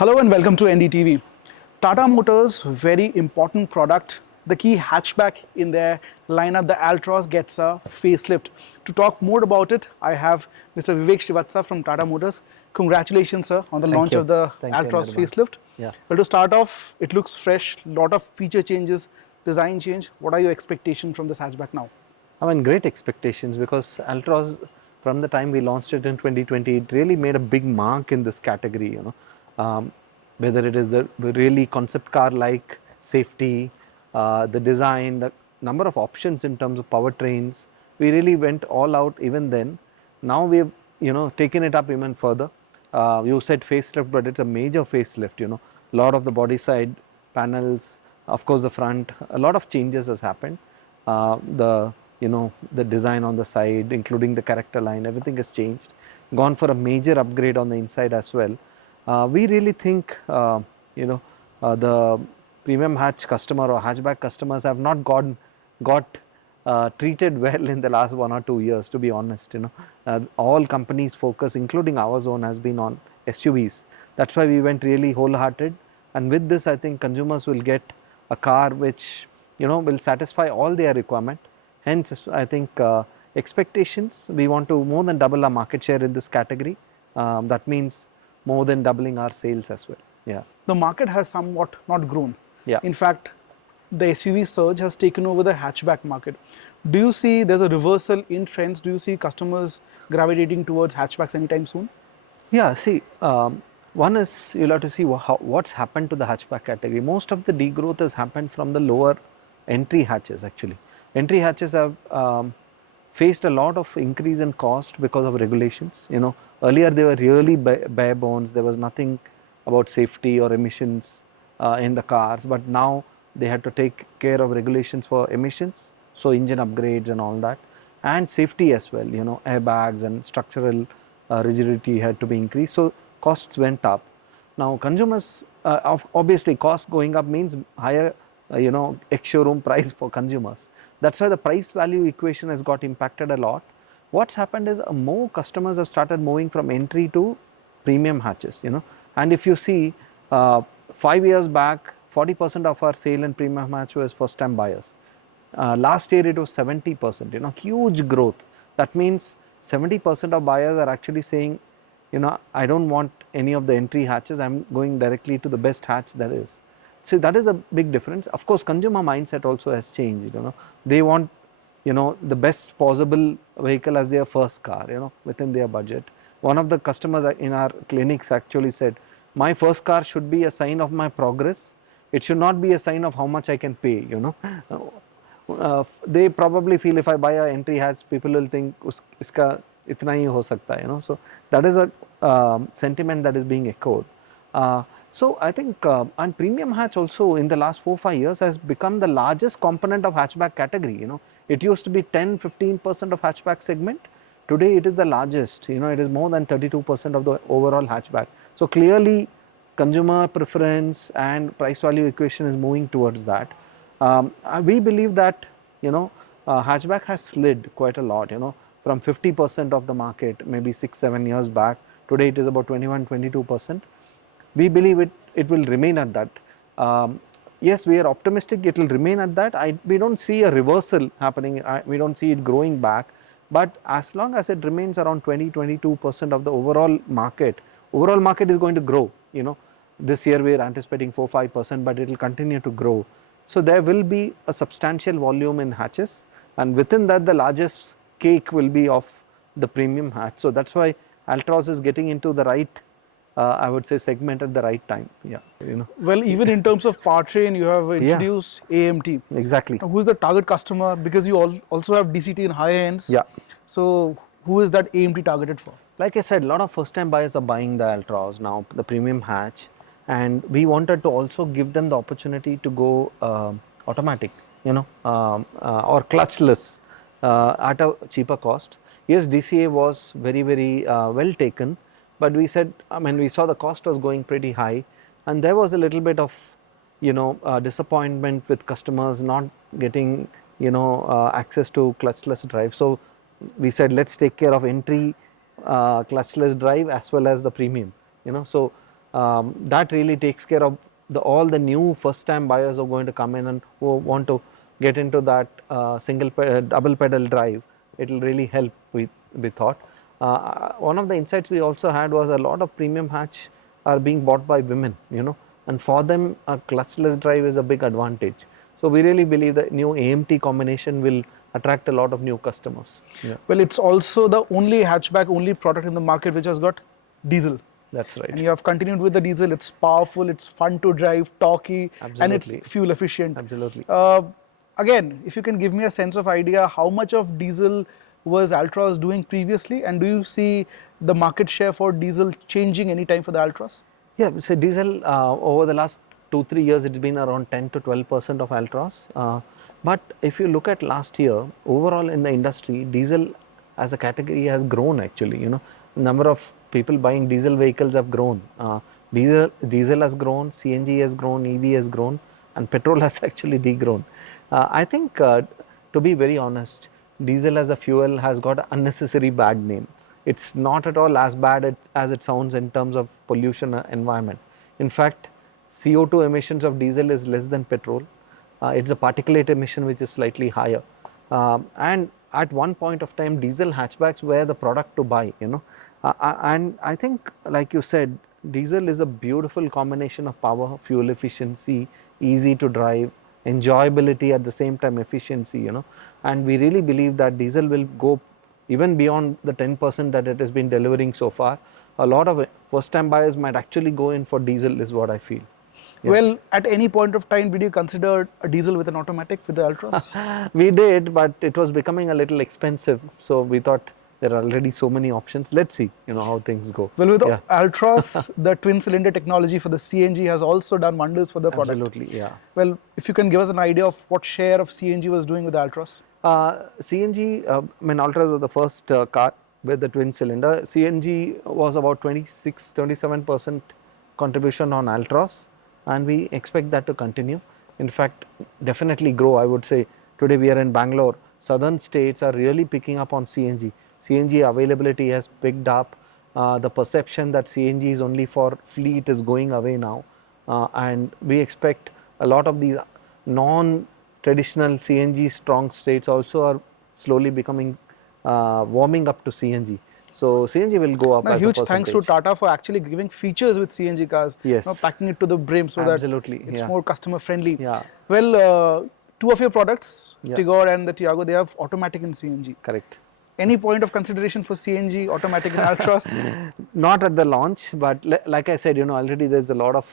Hello and welcome to NDTV. Tata Motors' very important product, the key hatchback in their lineup, the Altroz gets a facelift. To talk more about it, I have Mr. Vivek Srivatsa from Tata Motors. Congratulations, sir, on the Thank launch you. of the Thank you, Altroz Nirmal. facelift. Yeah. Well, to start off, it looks fresh, lot of feature changes, design change. What are your expectations from this hatchback now? I mean, great expectations because Altroz, from the time we launched it in 2020, it really made a big mark in this category, whether it is the really concept car like safety, the design, the number of options in terms of powertrains. We really went all out even then. Now we've, taken it up even further. You said facelift, but it's a major facelift, a lot of the body side panels, of course the front, a lot of changes has happened. The design on the side, including the character line, everything has changed. Gone for a major upgrade on the inside as well. We really think the premium hatch customer or hatchback customers have not got treated well in the last 1 or 2 years, to be honest. All companies focus, including our zone, has been on SUVs. That's why we went really wholehearted, and with this I think consumers will get a car which will satisfy all their requirement. Hence I think expectations, we want to more than double our market share in this category. That means more than doubling our sales as well. Yeah. The market has somewhat not grown. Yeah. In fact, the SUV surge has taken over the hatchback market. Do you see there's a reversal in trends? Do you see customers gravitating towards hatchbacks anytime soon? Yeah, see, one is you'll have to see what's happened to the hatchback category. Most of the degrowth has happened from the lower entry hatches actually. Entry hatches have faced a lot of increase in cost because of regulations. Earlier they were really bare bones. There was nothing about safety or emissions in the cars, but now they had to take care of regulations for emissions, so engine upgrades and all that, and safety as well. Airbags and structural rigidity had to be increased, so costs went up. Now consumers, obviously cost going up means higher ex-showroom price for consumers. That's why the price value equation has got impacted a lot. What's happened is more customers have started moving from entry to premium hatches. And if you see 5 years back, 40% of our sale in premium hatch was first time buyers. Last year it was 70%, huge growth. That means 70% of buyers are actually saying, I don't want any of the entry hatches, I'm going directly to the best hatch there is. So that is a big difference. Of course, consumer mindset also has changed. They want, the best possible vehicle as their first car, within their budget. One of the customers in our clinics actually said, my first car should be a sign of my progress. It should not be a sign of how much I can pay, They probably feel if I buy an entry hatch, people will think, iska itna hi ho sakta hai, So that is a sentiment that is being echoed. So I think, and premium hatch also in the last 4-5 years has become the largest component of hatchback category. It used to be 10-15% of hatchback segment. Today it is the largest. It is more than 32% of the overall hatchback. So clearly, consumer preference and price value equation is moving towards that. We believe that hatchback has slid quite a lot. From 50% of the market maybe 6-7 years back. Today it is about 21-22%. We believe it will remain at that. Yes, we are optimistic it will remain at that. We don't see a reversal happening. We don't see it growing back. But as long as it remains around 20-22% of the overall market is going to grow. This year we are anticipating 4-5%, but it will continue to grow. So there will be a substantial volume in hatches, and within that the largest cake will be of the premium hatch. So that's why Altroz is getting into the right, I would say, segment at the right time. Yeah, Well, even in terms of powertrain, you have introduced AMT. Exactly. Now, who is the target customer? Because you also have DCT in high ends. Yeah. So who is that AMT targeted for? Like I said, a lot of first time buyers are buying the Altroz now, the premium hatch, and we wanted to also give them the opportunity to go automatic, or clutchless at a cheaper cost. Yes, DCA was very, very well taken, but we said, we saw the cost was going pretty high, and there was a little bit of, disappointment with customers not getting, access to clutchless drive. So we said, let's take care of entry clutchless drive as well as the premium. So That really takes care of all the new first time buyers who are going to come in and who want to get into that double pedal drive. It will really help, we thought. One of the insights we also had was a lot of premium hatch are being bought by women, and for them a clutchless drive is a big advantage. So we really believe that new AMT combination will attract a lot of new customers. Yeah. Well, it's also the only hatchback, only product in the market which has got diesel. That's right. And you have continued with the diesel. It's powerful, it's fun to drive, torquey, and it's fuel efficient. Absolutely. Again, if you can give me a sense of idea, how much of diesel was Altroz doing previously, and do you see the market share for diesel changing anytime for the Altroz? Yeah, so diesel over the last 2-3 years, it's been around 10 to 12% of Altroz. But if you look at last year, overall in the industry, diesel as a category has grown actually. Number of people buying diesel vehicles have grown. Diesel has grown, CNG has grown, EV has grown, and petrol has actually degrown. I think, to be very honest, diesel as a fuel has got an unnecessary bad name. It's not at all as bad as it sounds in terms of pollution environment. In fact, CO2 emissions of diesel is less than petrol. It's a particulate emission which is slightly higher. And at one point of time, diesel hatchbacks were the product to buy, and I think, like you said, diesel is a beautiful combination of power, fuel efficiency, easy to drive, enjoyability at the same time, efficiency, and we really believe that diesel will go even beyond the 10% that it has been delivering so far. A lot of first time buyers might actually go in for diesel, is what I feel. Yeah. Well, at any point of time, did you consider a diesel with an automatic with the Altroz? We did, but it was becoming a little expensive. So we thought there are already so many options. Let's see, how things go. Well, with the Altroz, the twin cylinder technology for the CNG has also done wonders for the product. Absolutely, yeah. Well, if you can give us an idea of what share of CNG was doing with the Altroz? CNG, Altroz was the first car with the twin cylinder. CNG was about 26-27% contribution on Altroz, and we expect that to continue. In fact, definitely grow. I would say today we are in Bangalore. Southern states are really picking up on CNG. CNG availability has picked up. The perception that CNG is only for fleet is going away now, and we expect a lot of these non-traditional CNG strong states also are slowly becoming warming up to CNG. So CNG will go up. Now, as huge a thanks to Tata for actually giving features with CNG cars. Yes. Packing it to the brim so that it's more customer friendly. Yeah. Well, two of your products, Yeah. Tigor and the Tiago, they have automatic in CNG. Correct. Any point of consideration for CNG, automatic in Altroz? Not at the launch, but like I said, already there's a lot of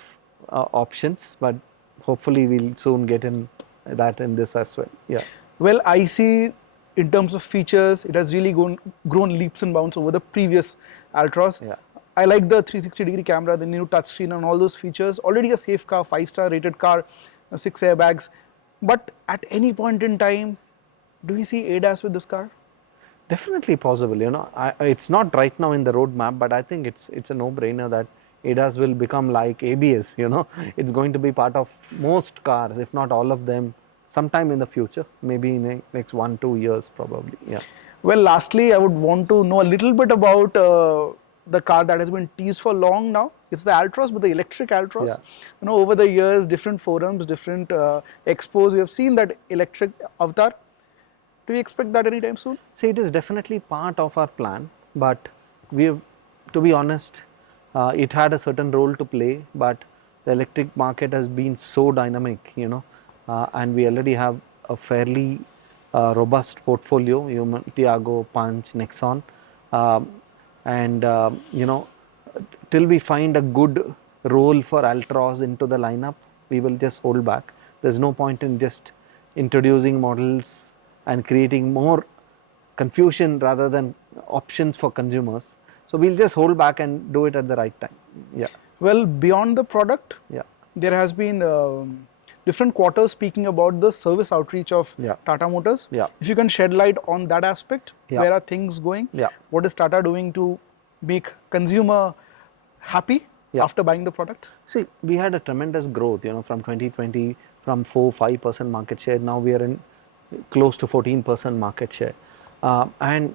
options, but hopefully we'll soon get in this as well. Yeah. Well, I see in terms of features, it has really grown leaps and bounds over the previous Altroz. Yeah. I like the 360-degree camera, the new touchscreen and all those features. Already a safe car, 5-star rated car, 6 airbags. But at any point in time, do we see ADAS with this car? Definitely possible. It's not right now in the roadmap, but I think it's a no-brainer that ADAS will become like ABS. It's going to be part of most cars, if not all of them, sometime in the future, maybe in the next 1-2 years, probably. Yeah. Well, lastly, I would want to know a little bit about the car that has been teased for long now. It's the Altroz, but the electric Altroz. Yeah. Over the years, different forums, different expos, we have seen that electric avatar. Do we expect that anytime soon? See, it is definitely part of our plan, but to be honest, it had a certain role to play, but the electric market has been so dynamic, and we already have a fairly robust portfolio, Tiago, Punch, Nexon, and till we find a good role for Altroz into the lineup, we will just hold back. There's no point in just introducing models and creating more confusion rather than options for consumers. So we'll just hold back and do it at the right time. Yeah. Well, beyond the product, there has been different quarters speaking about the service outreach of Tata Motors. Yeah. If you can shed light on that aspect, where are things going? Yeah. What is Tata doing to make consumer happy after buying the product? See, we had a tremendous growth, from 2020, from 4-5% market share. Now we are in close to 14% market share, and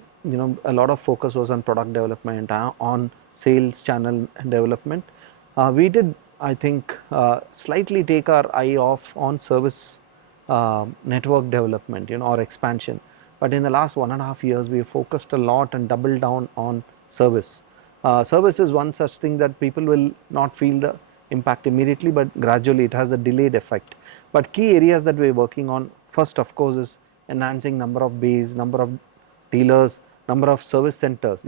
a lot of focus was on product development, on sales channel development. We did, I think, slightly take our eye off on service network development, or expansion. But in the last 1.5 years, we have focused a lot and doubled down on service. Service is one such thing that people will not feel the impact immediately, but gradually it has a delayed effect. But key areas that we're working on, first of course, is enhancing number of bays, number of dealers, number of service centers,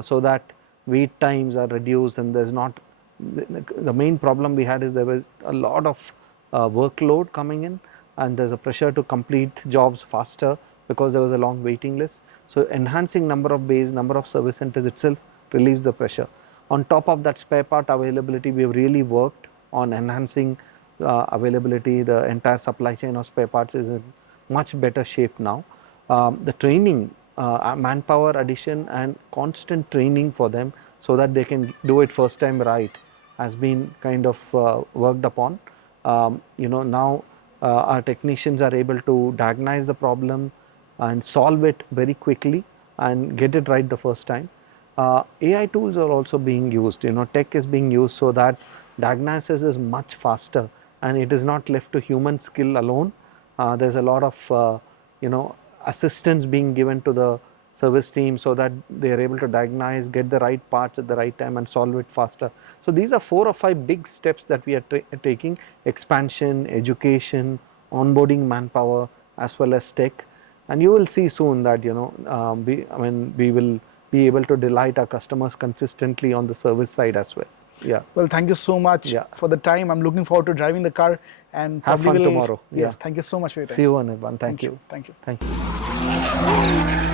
so that wait times are reduced, and there's not, the main problem we had is there was a lot of workload coming in, and there's a pressure to complete jobs faster because there was a long waiting list. So enhancing number of bays, number of service centers itself relieves the pressure. On top of that, spare part availability, we have really worked on enhancing availability. The entire supply chain of spare parts is in much better shape now. The training, manpower addition and constant training for them so that they can do it first time right has been kind of worked upon. Now our technicians are able to diagnose the problem and solve it very quickly and get it right the first time. AI tools are also being used, tech is being used so that diagnosis is much faster and it is not left to human skill alone. There's a lot of assistance being given to the service team so that they are able to diagnose, get the right parts at the right time and solve it faster. So these are 4 or 5 big steps that we are taking: expansion, education, onboarding manpower, as well as tech. And you will see soon that we will be able to delight our customers consistently on the service side as well. Yeah. Well, thank you so much for the time. I'm looking forward to driving the car and have fun tomorrow. Yes, thank you so much for your time. See you, Anirban. Thank you. Thank you. Thank you.